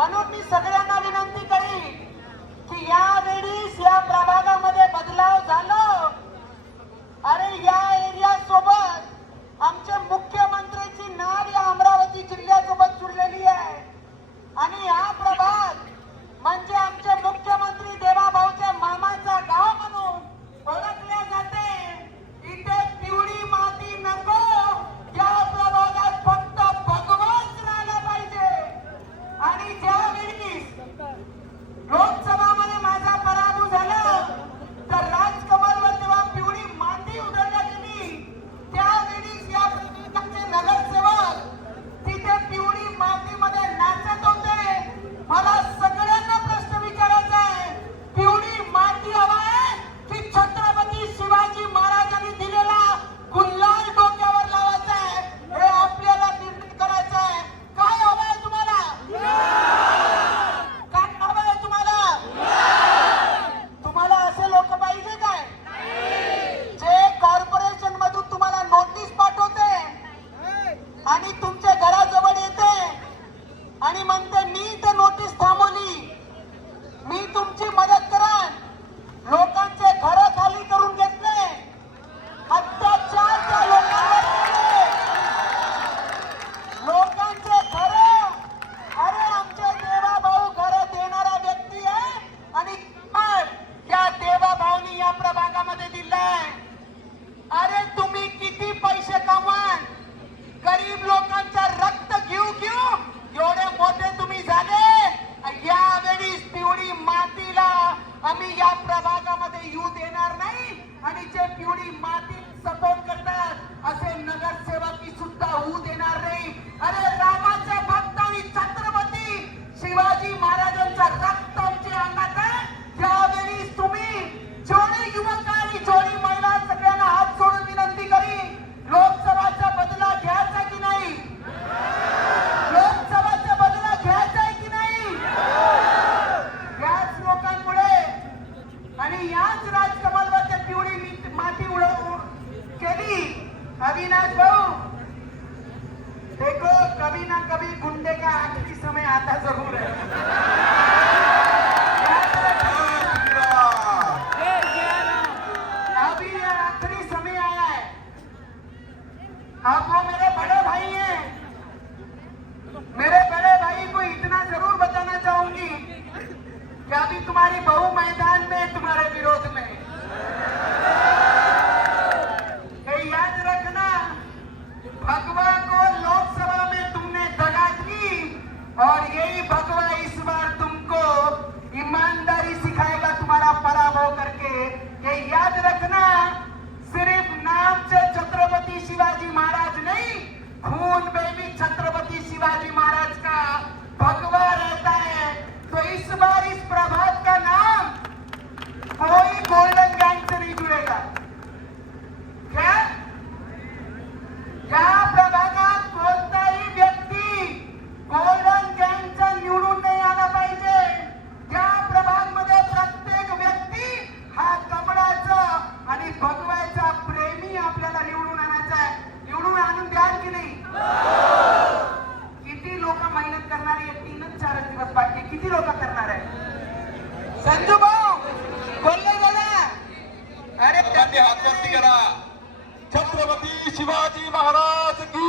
म्हणून मी सगळ्यांना विनंती करीन की यावेळी या प्रभागामध्ये बदलाव झाला। अरे या एरिया सोबत आमचे मुख्यमंत्र्यांची नाव या अमरावती जिल्ह्यासोबत जुळलेली आहे आणि हा प्रभाग म्हणजे आमचे मुख्यमंत्री देवाभाऊचे मामाचा गाव म्हणून ओळखले जाते। इथे पिवळी माती नको, या प्रभागात फक्त भगवान राहिला पाहिजे। आणि ज्यावेळी लोकसभामध्ये माझा पराभव झाला तर राजकमलवर जेव्हा पिवळी माती उधळण्यात गेली त्यावेळी या प्रभागाचे नगरसेवक तिथे पिवळी मातीमध्ये नाचत होते। मला सगळ्यांना प्रश्न विचारायचा आहे, पिवळी माती हवा आहे की छत्रपती शिवाजी महाराजांनी दिलेला गुलाल डोक्यावर लावायचा आहे? हे आपल्याला निर्णय करायचा आहे। काय हवं आहे तुम्हाला? काय हवं आहे तुम्हाला? तुम्हाला असे लोक पाहिजे काय जे कॉर्पोरेशन मधून तुम्हाला नोटीस पाठवते आणि तुमच्या घराजवळ येते आणि म्हणते मी इथे नोटीस थांबवली, मी तुमची मदत करान, लोकांचे घर खाली करून घेतले, अत्याचार त्या लोकांवर केले, लोकांचे घर, अरे आमचे देवाभाऊ घर देणारा व्यक्ती आहे आणि या देवाभाऊनी या प्रभागामध्ये दिलाय। अरे तुम्ही किती पैसे कमवाल, गरीब लोकांचा रक्त घेऊ घेऊ एवढे मोठे तुम्ही झाले। यावेळी पिवळी मातीला आम्ही या प्रभागामध्ये येऊ देणार नाही आणि जे पिवळी माती सपोर्ट करतात असे नगरसेवक सुद्धा होऊ देणार नाही। अरे रामाचे भक्त आणि छत्रपती शिवाजी महाराजांचा रक्त आमच्या अंगात आहे। यावेळी तुम्ही जोडी युवक आणि जोडी महिला सगळ्यांना हात जोडून विनंती करी, लोकसभाचा बदला घ्यायचा की नाही? लोकसभाचा बदला घ्यायचा आहे की नाही? याच लोकांमुळे आणि याच राजकमलवर ते पिवळी माती केली। अविनाश भाऊ देखो, कभी ना कभी गुंडे का आखिरी समय आता जरूर है। अभी ये आखिरी समय आया है। आप वो मेरे बड़े भाई हैं, मेरे बड़े भाई को इतना जरूर बताना चाहूंगी कि अभी तुम्हारी बहू मैदान में तुम्हारे विरोध में। याद रखना, भगवा को लोकसभा में तुमने दगा दी और यही भगवा इस बार तुमको ईमानदारी सिखाएगा तुम्हारा पराभव करके। ये याद रखना, सिर्फ नाम से छत्रपति शिवाजी महाराज नहीं, खून में भी छत्रपति शिवाजी महाराज का भगवा रहता है। तो इस बार इस प्रभात का नाम कोई गोल्डन गैंग से नहीं जुड़ेगा। क्या या प्रभागात कोणताही व्यक्ती गोल्डन गँगचा निवडून नाही आला पाहिजे। या प्रभागामध्ये प्रत्येक व्यक्ती हा कमळाचा आणि भगवाचा प्रेमी आपल्याला निवडून आणायचा आहे। निवडून आणून द्याल की नाही? किती लोक मेहनत करणारी आहे? 3-4 दिवस बाकी, किती लोक करणार आहे? संजू भाऊ बोलले दादा, अरे त्यांनी हात वरती करा। छत्रपती शिवाजी महाराज की